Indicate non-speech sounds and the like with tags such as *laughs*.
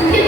Thank *laughs* you.